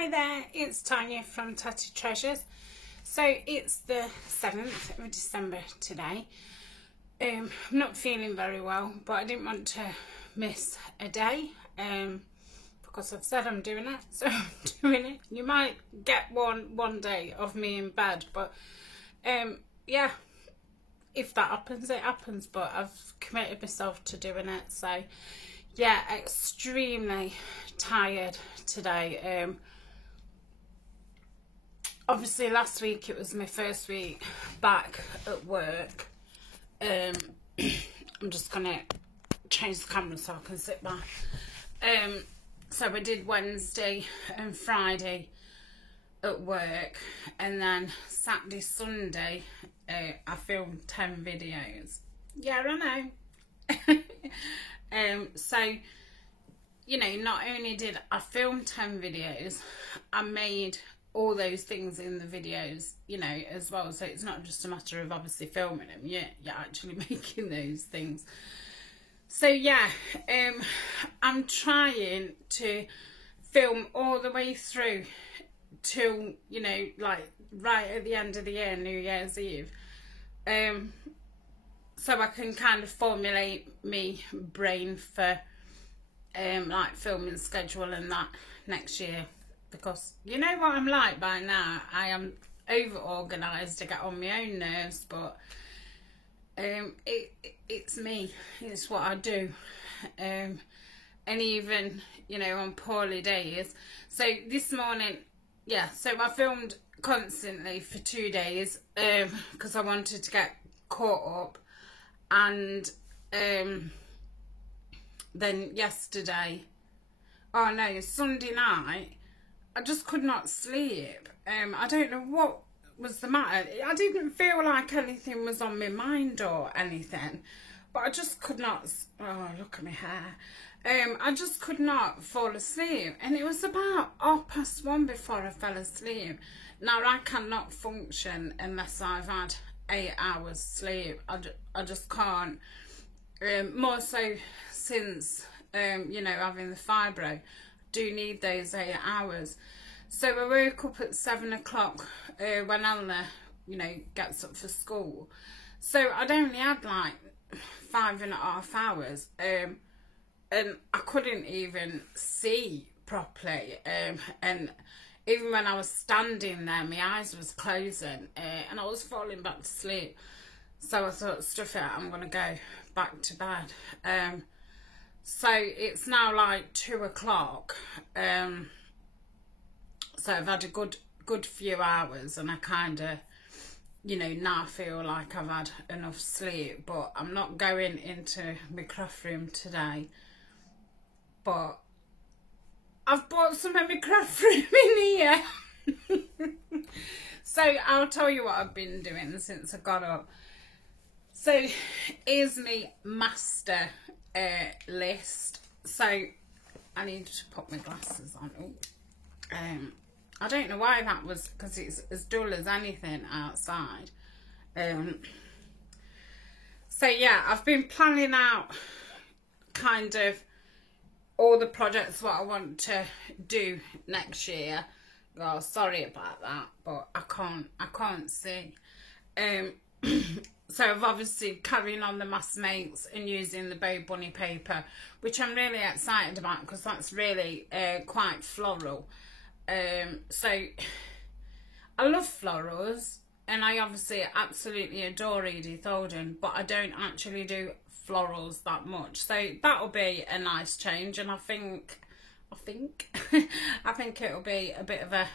Hi there, it's Tanya from Tatty Treasures. So it's the 7th of December today. I'm not feeling very well, but I didn't want to miss a day because I've said I'm doing it, so I'm doing it. You might get one day of me in bed, but yeah, if that happens, it happens, but I've committed myself to doing it. So yeah, extremely tired today. Obviously last week it was my first week back at work. I'm just gonna change the camera so I can sit back. So I did Wednesday and Friday at work, and then Saturday, Sunday I filmed 10 videos. Yeah, I know. So, you know, not only did I film 10 videos, I made all those things in the videos, you know, as well. So it's not just a matter of obviously filming them, you're actually making those things. So yeah, I'm trying to film all the way through till, you know, like right at the end of the year, New Year's Eve, so I can kind of formulate me brain for like filming schedule and that next year. Because you know what I'm like by now, I am over organised to get on my own nerves, but it's me, it's what I do. And even, you know, on poorly days. So this morning, yeah, so I filmed constantly for 2 days because I wanted to get caught up. And then yesterday, oh no, Sunday night, I just could not sleep. I don't know what was the matter. I didn't feel like anything was on my mind or anything, but I just could not. Oh, look at my hair. I just could not fall asleep, and it was about 1:30 before I fell asleep. Now I cannot function unless I've had 8 hours sleep. I just can't. More so since you know, having the fibro. Do need those 8 hours. So I woke up at 7 o'clock when Eleanor, you know, gets up for school. So I'd only had like 5.5 hours, and I couldn't even see properly. And even when I was standing there, my eyes was closing, and I was falling back to sleep. So I thought, stuff it, I'm gonna go back to bed. So it's now like 2 o'clock. So I've had a good few hours, and I kind of, you know, now feel like I've had enough sleep. But I'm not going into my craft room today. But I've bought some of my craft room in here. So I'll tell you what I've been doing since I got up. So here's my master list. So I need to put my glasses on. I don't know why that was, because it's as dull as anything outside. So yeah, I've been planning out kind of all the projects what I want to do next year. Well, sorry about that, but I can't see. So I've obviously carrying on the mass makes and using the Bo Bunny paper, which I'm really excited about because that's really quite floral. So I love florals, and I obviously absolutely adore Edith Holden, but I don't actually do florals that much. So that'll be a nice change, and I think I think it'll be a bit of a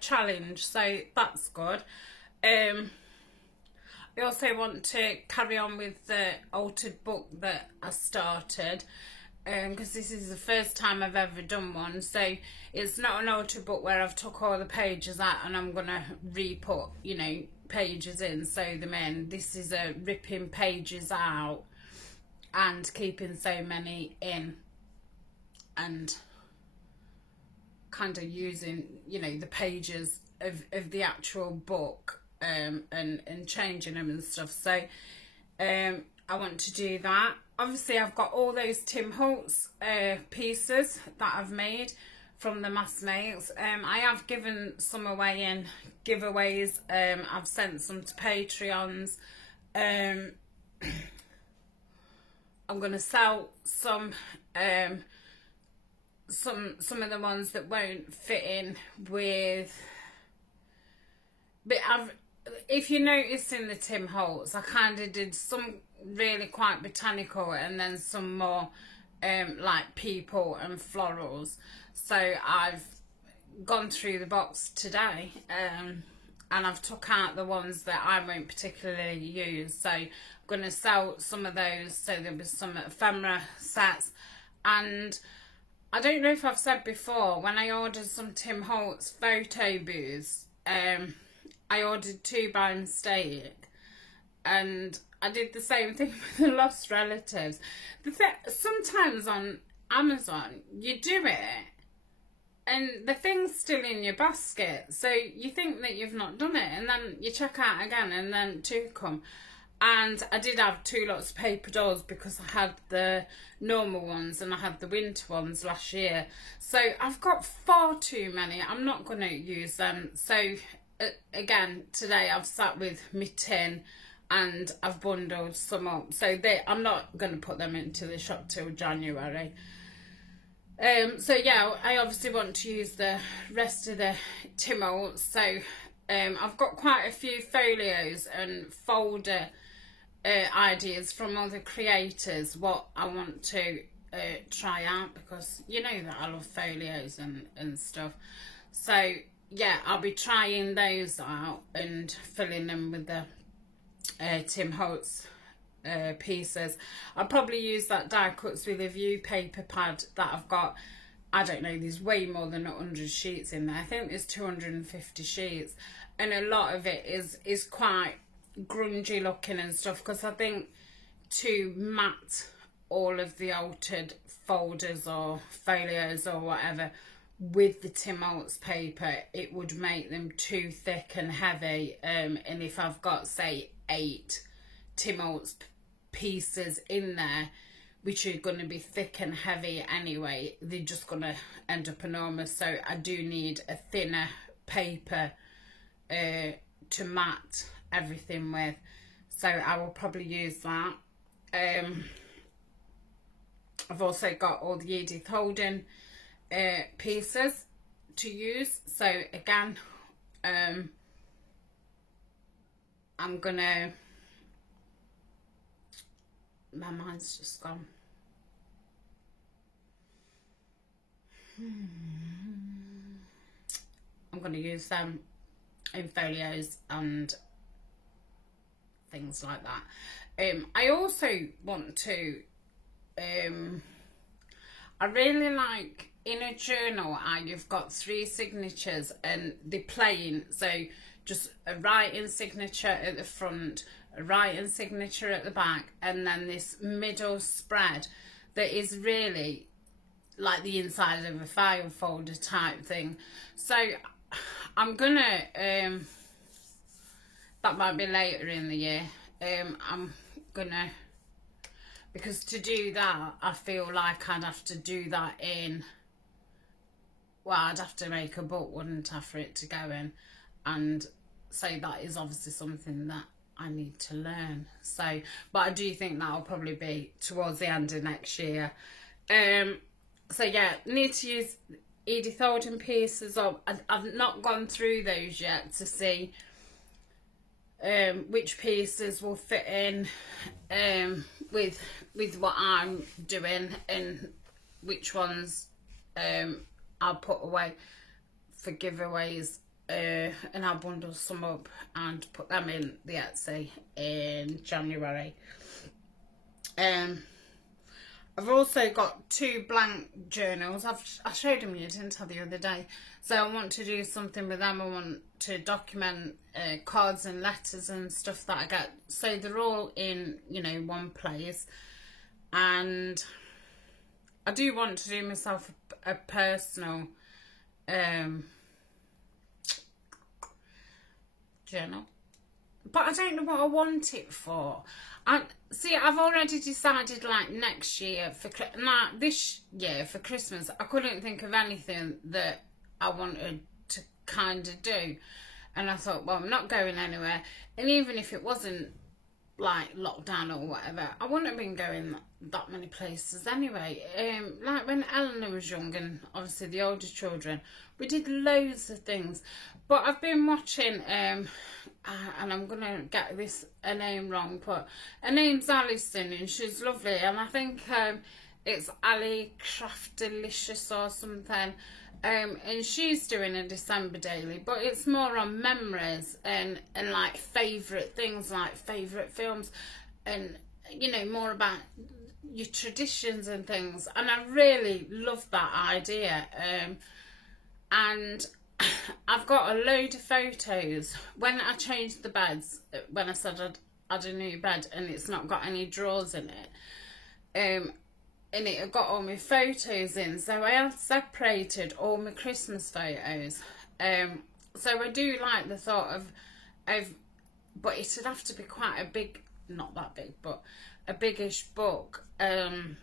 challenge. So that's good. I also want to carry on with the altered book that I started, because this is the first time I've ever done one. So it's not an altered book where I've took all the pages out and I'm going to re-put, you know, pages in, sew them in. This is a ripping pages out and keeping so many in, and kind of using, you know, the pages of the actual book, and changing them and stuff. So I want to do that. Obviously I've got all those Tim Holtz pieces that I've made from the mass makes. I have given some away in giveaways. I've sent some to Patreons. I'm going to sell some of the ones that won't fit in with, but if you notice in the Tim Holtz, I kind of did some really quite botanical and then some more like people and florals. So I've gone through the box today and I've took out the ones that I won't particularly use. So I'm going to sell some of those. So there'll be some ephemera sets. And I don't know if I've said before, when I ordered some Tim Holtz photo booths, I ordered 2 by mistake, and I did the same thing with the Lost Relatives. Sometimes on Amazon, you do it, and the thing's still in your basket, so you think that you've not done it, and then you check out again, and then 2 come. And I did have 2 lots of paper dolls because I had the normal ones and I had the winter ones last year. So I've got far too many. I'm not going to use them. So again, today I've sat with my tin and I've bundled some up. So I'm not going to put them into the shop till January. So yeah, I obviously want to use the rest of the Tim Holtz. So I've got quite a few folios and folder ideas from other creators, what I want to try out, because you know that I love folios and stuff. So yeah, I'll be trying those out and filling them with the Tim Holtz pieces. I'll probably use that Die Cuts with a View paper pad that I've got. I don't know, there's way more than 100 sheets in there. I think there's 250 sheets, and a lot of it is quite grungy looking and stuff, because I think to mat all of the altered folders or folios or whatever with the Tim Holtz paper, it would make them too thick and heavy. And if I've got, say, 8 Tim Holtz pieces in there, which are going to be thick and heavy anyway, they're just going to end up enormous. So I do need a thinner paper to mat everything with. So I will probably use that. I've also got all the Edith Holden pieces to use. So again, I'm gonna, my mind's just gone. I'm gonna use them in folios and things like that. I also want to, I really like in a journal how you've got 3 signatures and they're plain, so just a writing signature at the front, a writing signature at the back, and then this middle spread that is really like the inside of a file folder type thing. So I'm gonna, that might be later in the year, I'm gonna, because to do that I feel like I'd have to do that in, well, I'd have to make a book, wouldn't I, for it to go in, and so that is obviously something that I need to learn. So, but I do think that'll probably be towards the end of next year. So yeah, need to use Edith Holden pieces up. I've not gone through those yet to see which pieces will fit in with what I'm doing, and which ones I'll put away for giveaways, and I'll bundle some up and put them in the Etsy in January. I've also got 2 blank journals. I showed them you, didn't I, the other day? So I want to do something with them. I want to document cards and letters and stuff that I get. So they're all in, you know, one place. And I do want to do myself a personal journal. but I don't know what I want it for. I see. I've already decided, like, next year this year for Christmas, I couldn't think of anything that I wanted to kind of do, and I thought, well, I'm not going anywhere, and even if it wasn't like lockdown or whatever, I wouldn't have been going that many places anyway. Like when Eleanor was young, and obviously the older children, we did loads of things. But I've been watching, and I'm gonna get her name wrong, but her name's Alison, and she's lovely, and I think it's Ali Craftalicious or something. And she's doing a December daily, but it's more on memories and like favourite things, like favourite films, and you know, more about your traditions and things. And I really love that idea. And I've got a load of photos. When I changed the beds, when I said I'd had a new bed and it's not got any drawers in it, and it had got all my photos in, so I had separated all my Christmas photos. So I do like the thought of, but it'd have to be quite a big, not that big, but a biggish book. And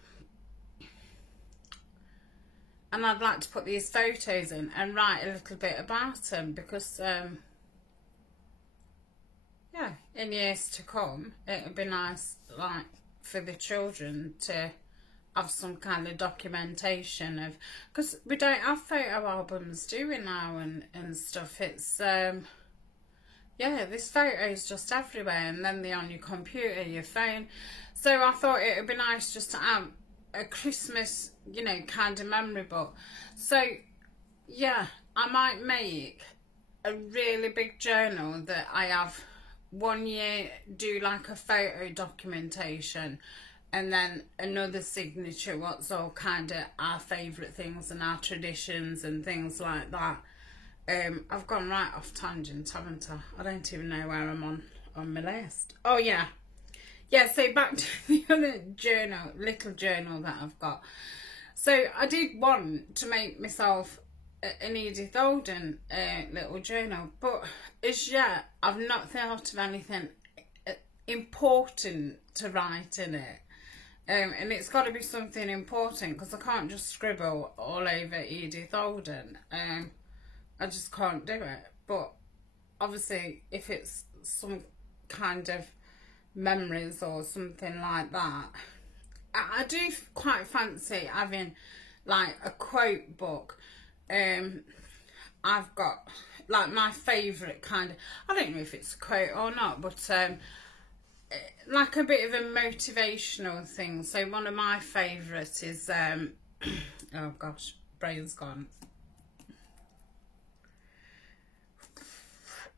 I'd like to put these photos in and write a little bit about them, because yeah, in years to come, it would be nice, like, for the children to have some kind of documentation of, because we don't have photo albums, do we now, and stuff. It's yeah, this photo is just everywhere, and then they're on your computer, your phone. So I thought it would be nice just to have a Christmas, you know, kind of memory book. So yeah, I might make a really big journal that I have one year do like a photo documentation, and then another signature, what's all kind of our favourite things and our traditions and things like that. I've gone right off tangent, haven't I? I don't even know where I'm on my list. Oh yeah. Yeah, so back to the other journal, little journal that I've got. So I did want to make myself an Edith Holden little journal, but as yet I've not thought of anything important to write in it. And it's got to be something important, because I can't just scribble all over Edith Holden. I just can't do it. But obviously, if it's some kind of memories or something like that, I do quite fancy having like a quote book. I've got like my favourite kind of, I don't know if it's a quote or not, but like a bit of a motivational thing. So one of my favourites is oh gosh, brain's gone.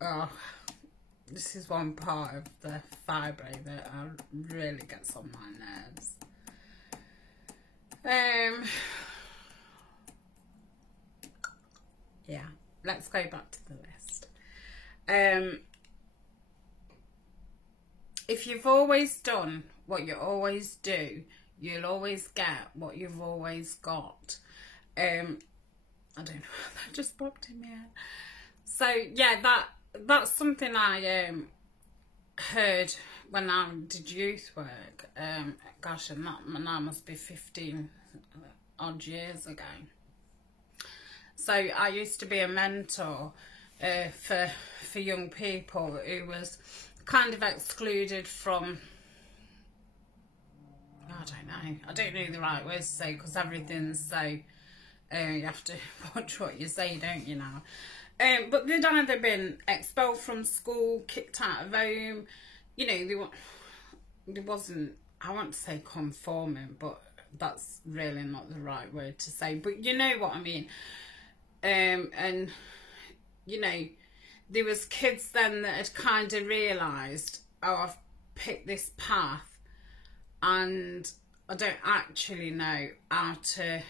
Oh, this is one part of the fibro that really gets on my nerves. Yeah, let's go back to the list. If you've always done what you always do, you'll always get what you've always got. I don't know, that just popped in my head. So yeah, that's something I heard when I did youth work. Gosh, and that now must be 15 odd years ago. So I used to be a mentor for young people who was kind of excluded from, I don't know the right words to say, because everything's so, you have to watch what you say, don't you now? But they'd either been expelled from school, kicked out of home, you know, there wasn't, I want to say conforming, but that's really not the right word to say, but you know what I mean. And, you know, there was kids then that had kind of realised, oh, I've picked this path and I don't actually know how to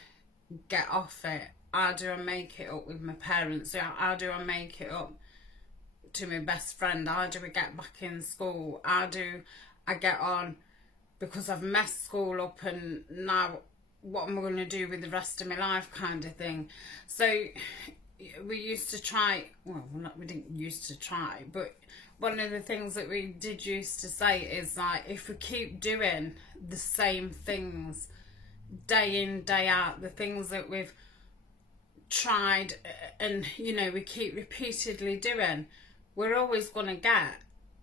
get off it. How do I make it up with my parents? How do I make it up to my best friend? How do we get back in school? How do I get on? Because I've messed school up, and now what am I going to do with the rest of my life, kind of thing. So, we used to try, well, we didn't used to try, but one of the things that we did used to say is like, if we keep doing the same things day in, day out, the things that we've tried and, you know, we keep repeatedly doing, we're always going to get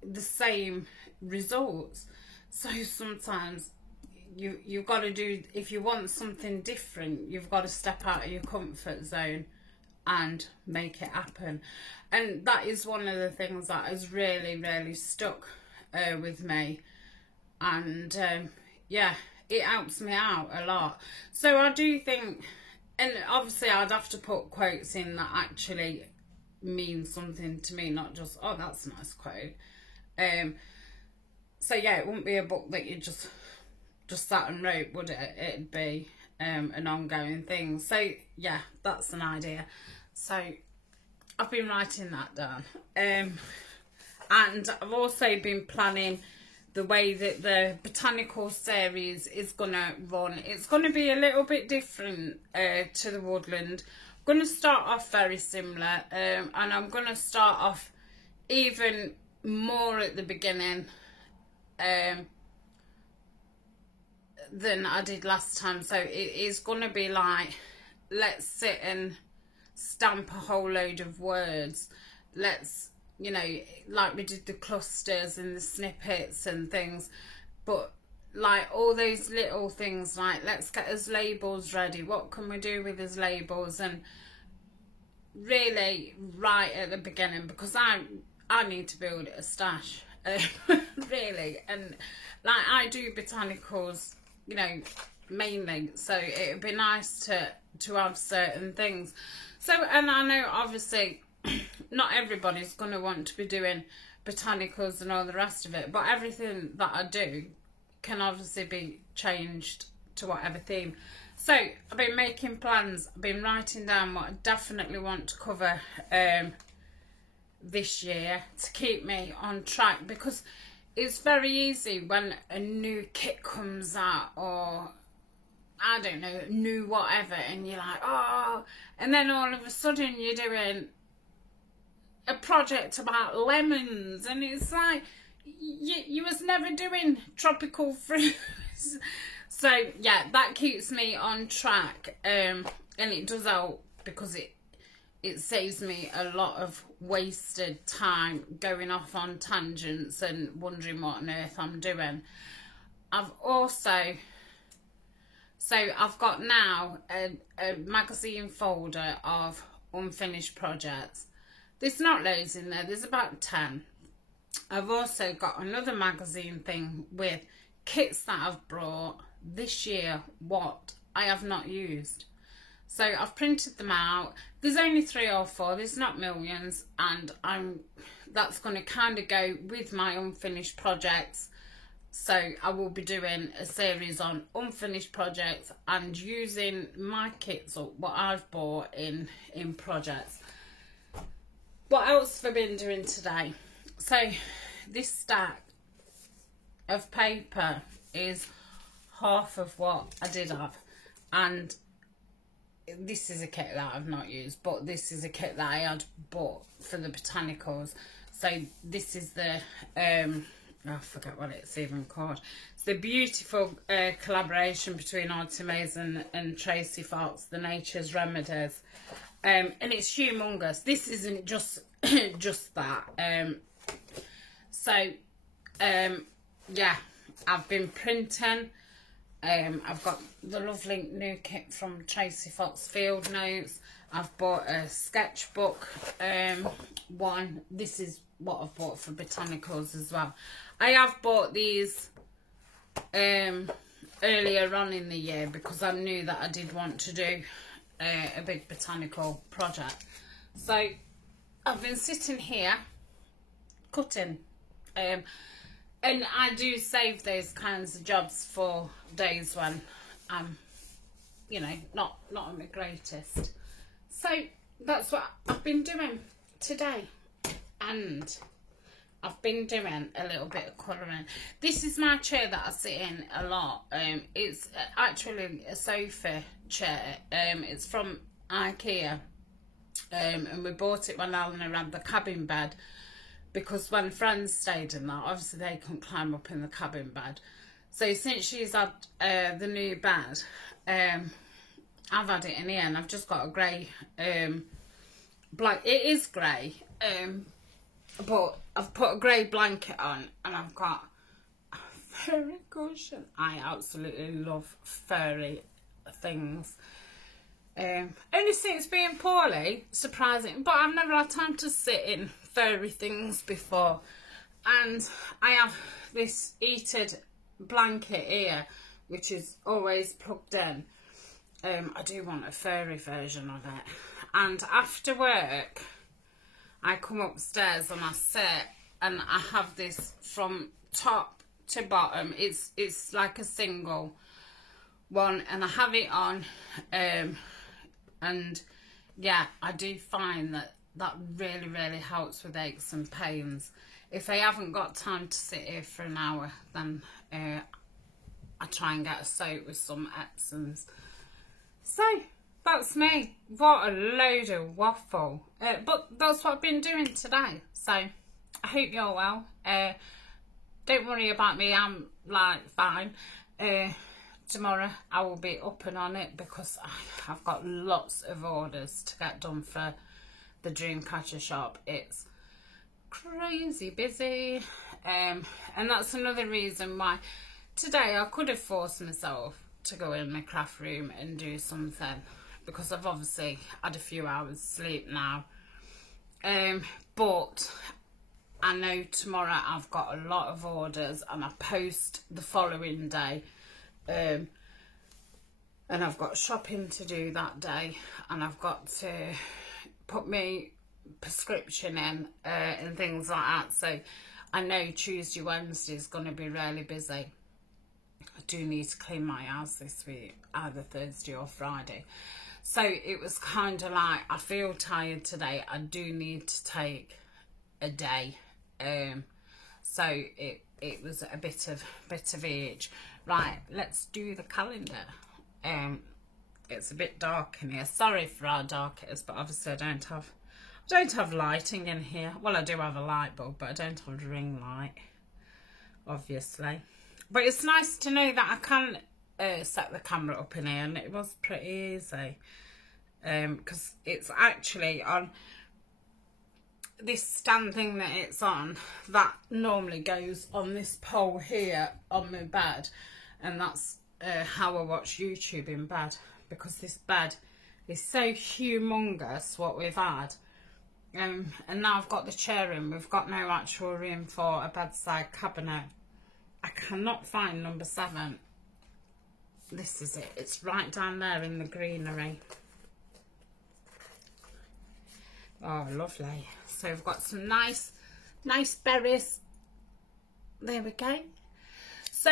the same results. So sometimes you've got to do, if you want something different, you've got to step out of your comfort zone and make it happen. And that is one of the things that has really, really stuck with me. And yeah, it helps me out a lot. So I do think, and obviously I'd have to put quotes in that actually mean something to me, not just, oh, that's a nice quote. So yeah, it wouldn't be a book that you just sat and wrote, would it? It'd be an ongoing thing. So yeah, that's an idea. So I've been writing that down. And I've also been planning the way that the botanical series is going to run. It's going to be a little bit different to the woodland. I'm going to start off very similar, and I'm going to start off even more at the beginning than I did last time. So it is going to be like, let's sit and stamp a whole load of words. Let's, you know, like we did the clusters and the snippets and things, but like all those little things, like let's get us labels ready. What can we do with his labels? And really right at the beginning, because I need to build a stash, really. And like I do botanicals, you know, mainly, so it would be nice to have certain things. So, and I know obviously not everybody's going to want to be doing botanicals and all the rest of it, but everything that I do can obviously be changed to whatever theme. So I've been making plans, I've been writing down what I definitely want to cover this year to keep me on track, because it's very easy when a new kit comes out, or I don't know, new whatever, and you're like, oh, and then all of a sudden you're doing a project about lemons, and it's like you was never doing tropical fruits. So yeah, that keeps me on track, and it does help because it saves me a lot of wasted time going off on tangents and wondering what on earth I'm doing. I've also, so I've got now a magazine folder of unfinished projects. There's not loads in there, there's about 10. I've also got another magazine thing with kits that I've brought this year, what I have not used. So I've printed them out. There's only 3 or 4, there's not millions, and that's going to kind of go with my unfinished projects. So I will be doing a series on unfinished projects and using my kits or what I've bought in projects. What else have I been doing today? So this stack of paper is half of what I did have, and this is a kit that I've not used, but this is a kit that I had bought for the botanicals. So this is the I forget what it's even called. It's the beautiful collaboration between Artemis and Tracy Fox, the Nature's Remedies, and it's humongous. This isn't just just that. Yeah, I've been printing. I've got the lovely new kit from Tracy Fox Field Notes. I've bought a sketchbook one. This is what I've bought for botanicals as well. I have bought these earlier on in the year because I knew that I did want to do a big botanical project. So I've been sitting here cutting. And I do save those kinds of jobs for days when I'm, you know, not at my greatest. So that's what I've been doing today. And I've been doing a little bit of colouring. This is my chair that I sit in a lot. It's actually a sofa chair. It's from IKEA. And we bought it when Eleanor had the cabin bed, because when friends stayed in that, obviously they couldn't climb up in the cabin bed. So since she's had the new bed, I've had it in here, and I've just got a grey blanket. It is grey, but I've put a grey blanket on, and I've got a furry cushion. I absolutely love furry things. Only since being poorly, surprising, but I've never had time to sit in furry things before. And I have this heated blanket here, which is always plugged in. I do want a furry version of it. And after work, I come upstairs and I sit, and I have this from top to bottom. It's like a single one, and I have it on. And yeah, I do find that really helps with aches and pains. If I haven't got time to sit here for an hour, then I try and get a soak with some Epsom's. So that's me. What a load of waffle. But that's what I've been doing today. So I hope you're well. Don't worry about me, I'm like fine. Tomorrow I will be up and on it, because I've got lots of orders to get done for the Dreamcatcher shop. It's crazy busy, and that's another reason why today I could have forced myself to go in my craft room and do something, because I've obviously had a few hours sleep now, but I know tomorrow I've got a lot of orders, and I post the following day. And I've got shopping to do that day, and I've got to put my prescription in and things like that. So I know Tuesday, Wednesday is going to be really busy. I do need to clean my house this week, either Thursday or Friday. So it was kind of like, I feel tired today. I do need to take a day. So it was a bit of each. Right, let's do the calendar. It's a bit dark in here. Sorry for how dark it is, but obviously I don't have lighting in here. Well, I do have a light bulb, but I don't have a ring light, obviously. But it's nice to know that I can set the camera up in here, and it was pretty easy. Because it's actually on this stand thing that it's on, that normally goes on this pole here on my bed, and that's how I watch YouTube in bed, because this bed is so humongous what we've had, and now I've got the chair in. We've got no actual room for a bedside cabinet. I cannot find number 7. This is it. It's right down there in the greenery. Oh, lovely. So we've got some nice berries. There we go. So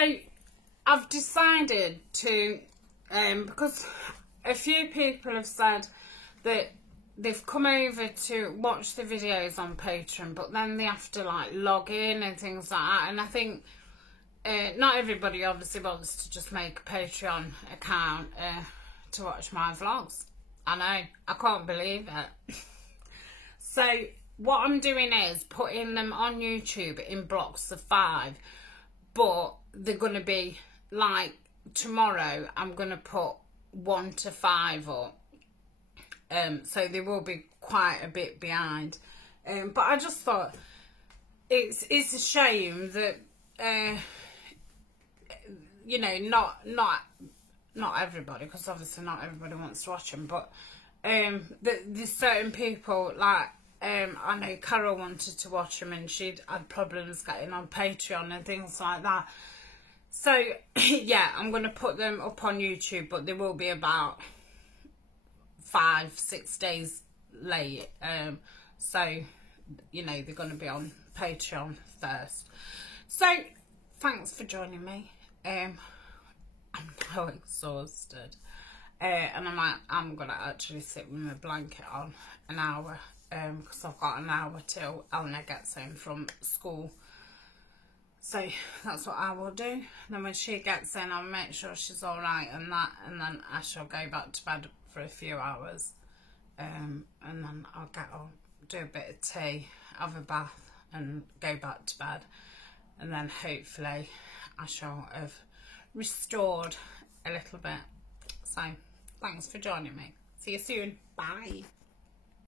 I've decided to, because a few people have said that they've come over to watch the videos on Patreon, but then they have to like log in and things like that. And I think not everybody obviously wants to just make a Patreon account to watch my vlogs. I know, I can't believe it. So what I'm doing is putting them on YouTube in blocks of 5, but they're going to be like, tomorrow I'm going to put 1 to 5 up. So they will be quite a bit behind. But I just thought it's a shame that, you know, not everybody, because obviously not everybody wants to watch them, but there's certain people, like, I know Carol wanted to watch them, and she'd had problems getting on Patreon and things like that. So yeah, I'm going to put them up on YouTube, but they will be about 5-6 days late. So, you know, they're going to be on Patreon first. So thanks for joining me. I'm so exhausted, and I'm going to actually sit with my blanket on an hour, because I've got an hour till Eleanor gets home from school. So that's what I will do. Then when she gets in, I'll make sure she's all right and that, and then I shall go back to bed for a few hours. and then I'll get on, do a bit of tea, have a bath and go back to bed, and then hopefully I shall have restored a little bit. So thanks for joining me. See you soon. Bye.